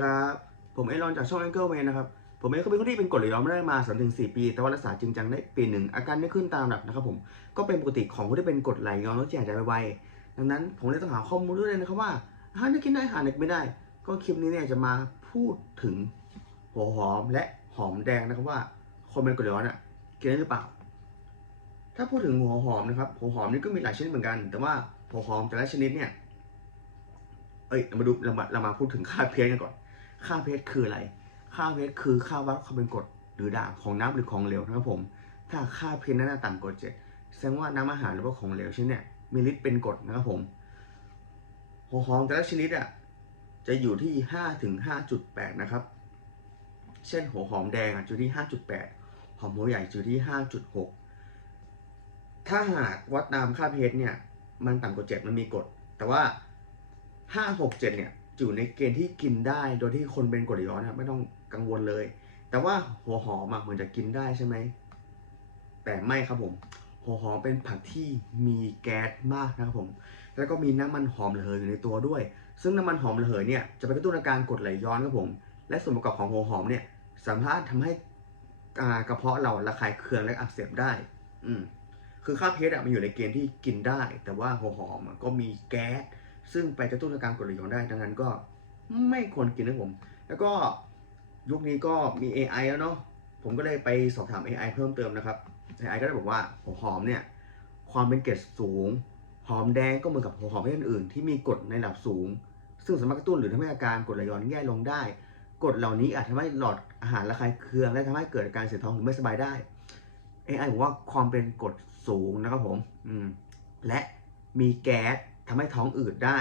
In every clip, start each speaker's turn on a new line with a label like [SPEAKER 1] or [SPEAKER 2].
[SPEAKER 1] ครับ ผมเอรอนจากช่อง Angle Man นนะครับ ผมเองก็เป็นคนที่เป็นกรดไหลย้อนมาได้มา3ถึง4ปี แต่ว่ารักษาจริงจังได้ปีหนึ่งอาการไม่ขึ้นตามลำดับนะครับผม ก็เป็นปกติของคนที่เป็นกรดไหลย้อนแล้วที่หายใจไวๆดังนั้นผมเลยต้องหาข้อมูลด้วยนะครับว่าหารที่กินได้หารไหนกินไม่ได้ ก็คลิปนี้เนี่ยจะมาพูดถึงหัวหอมและหอมแดงนะครับว่าคนเป็นกรดไหลย้อนอะกินได้หรือเปล่า ถ้าพูดถึงหัวหอมนะครับหัวหอมนี่ก็มีหลายชนิดเหมือนกัน แต่ว่าหัวหอมแต่ละชนิดเนี่ยเอ้ยเรามาดูเรามาเรามาพูดถึงค่าเพชกันก่อน ค่าเพชคืออะไร ค่าเพชคือค่าวัดความเป็นกรดหรือด่างของน้ำหรือของเหลวนะครับผม ถ้าค่าเพชนั้นต่ำกว่าเจ็ดแสดงว่าน้ำอาหารหรือว่าของเหลวชนิดเนี่ยมีฤทธิ์เป็นกรดนะครับผมหัวหอมแต่ละชนิดอะจะอยู่ที่ห้าถึงห้าจุดแปดนะครับ เช่นหัวหอมแดงอะอยู่ที่ห้าจุดแปดหอมหัวใหญ่อยู่ที่ห้าจุดหกถ้าหากวัดตามค่าเพชเนี่ยมันต่ำกว่าเจ็ดมันมีกรดแต่ว่าห้าหกเจ็ดเนี่ยอยู่ในเกณฑ์ที่กินได้โดยที่คนเป็นกรดไหลย้อนนะไม่ต้องกังวลเลย แต่ว่าหัวหอมอะเหมือนจะกินได้ใช่ไหมแต่ไม่ครับผม หัวหอมเป็นผักที่มีแก๊สมากนะครับผม แล้วก็มีน้ำมันหอมระเหยอยู่ในตัวด้วย ซึ่งน้ำมันหอมระเหยเนี่ยจะไปกระตุ้นอาการกรดไหลย้อนครับผม และส่วนประกอบของหัวหอมเนี่ยสามารถทำให้ากระเพาะเราระคายเคืองและอักเสบได้ อืมคือค่าเพชรอะมันอยู่ในเกณฑ์ที่กินได้ แต่ว่าหัวหอมก็มีแก๊ส ซึ่งไปกระตุ้นอาการกรดไหลย้อนได้ ดังนั้นก็ไม่ควรกินนะผม แล้วก็ยุคนี้ก็มี AI แล้วเนาะ ผมก็เลยไปสอบถาม AI เพิ่มเติมนะครับ AI ก็ได้บอกว่าหัวหอมเนี่ย ความเป็นเกรดสูง หอมแดงก็เหมือนกับหัวหอมชนิดอื่นที่มีกรดในระดับสูง ซึ่งสามารถกระตุ้นหรือทำให้อาการกรดไหลย้อนแย่ลงได้กรดเหล่านี้อาจทำให้หลอดอาหารระคายเคือง และทำให้เกิดอาการเสียท้องหรือไม่สบายได้ AI บอกว่าความเป็นกรดสูงนะครับผม อืม และมีแก๊ส ทำให้ท้องอืดได้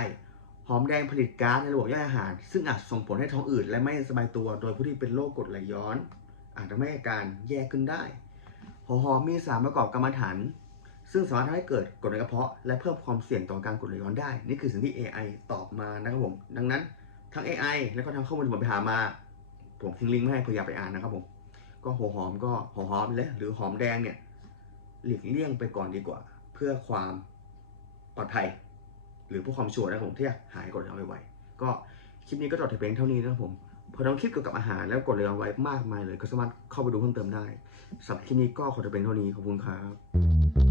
[SPEAKER 1] หอมแดงผลิตก๊าซในระบบย่อยอาหาร ซึ่งอาจส่งผลให้ท้องอืดและไม่สบายตัว โดยผู้ที่เป็นโรคกรดไหลย้อน อาจทำให้อาการแย่ขึ้นได้หัวหอมมีสารประกอบกรรมฐานซึ่งสามารถทำให้เกิดกรดในกระเพาะ และเพิ่มความเสี่ยงต่อการกรดไหลย้อนได้ นี่คือสิ่งที่ AI ตอบมานะครับผม ดังนั้นทั้ง AI และก็ทั้งข้อมูลที่ผมไปหามา ผมทิ้งลิงก์ไว้ให้เพื่ออยากไปอ่านนะครับผม ก็หัวหอมก็หัวหอมและหรือหอมแดงเนี่ยหลีกเลี่ยงไปก่อนดีกว่า เพื่อความปลอดภัย หรือเพื่อความชัวร์นะผมที่หายกดไหลย้อนไวๆก็คลิปนี้ก็จบแต่เพียงเท่านี้นะครับผมพอทำคลิปเกี่ยวกับอาหารแล้วกดเลยเอาไว้มากมายเลย ก็สามารถเข้าไปดูเพิ่มเติมได้สำหรับคลิปนี้ก็ขอจบเป็นเท่านี้ขอบคุณครับ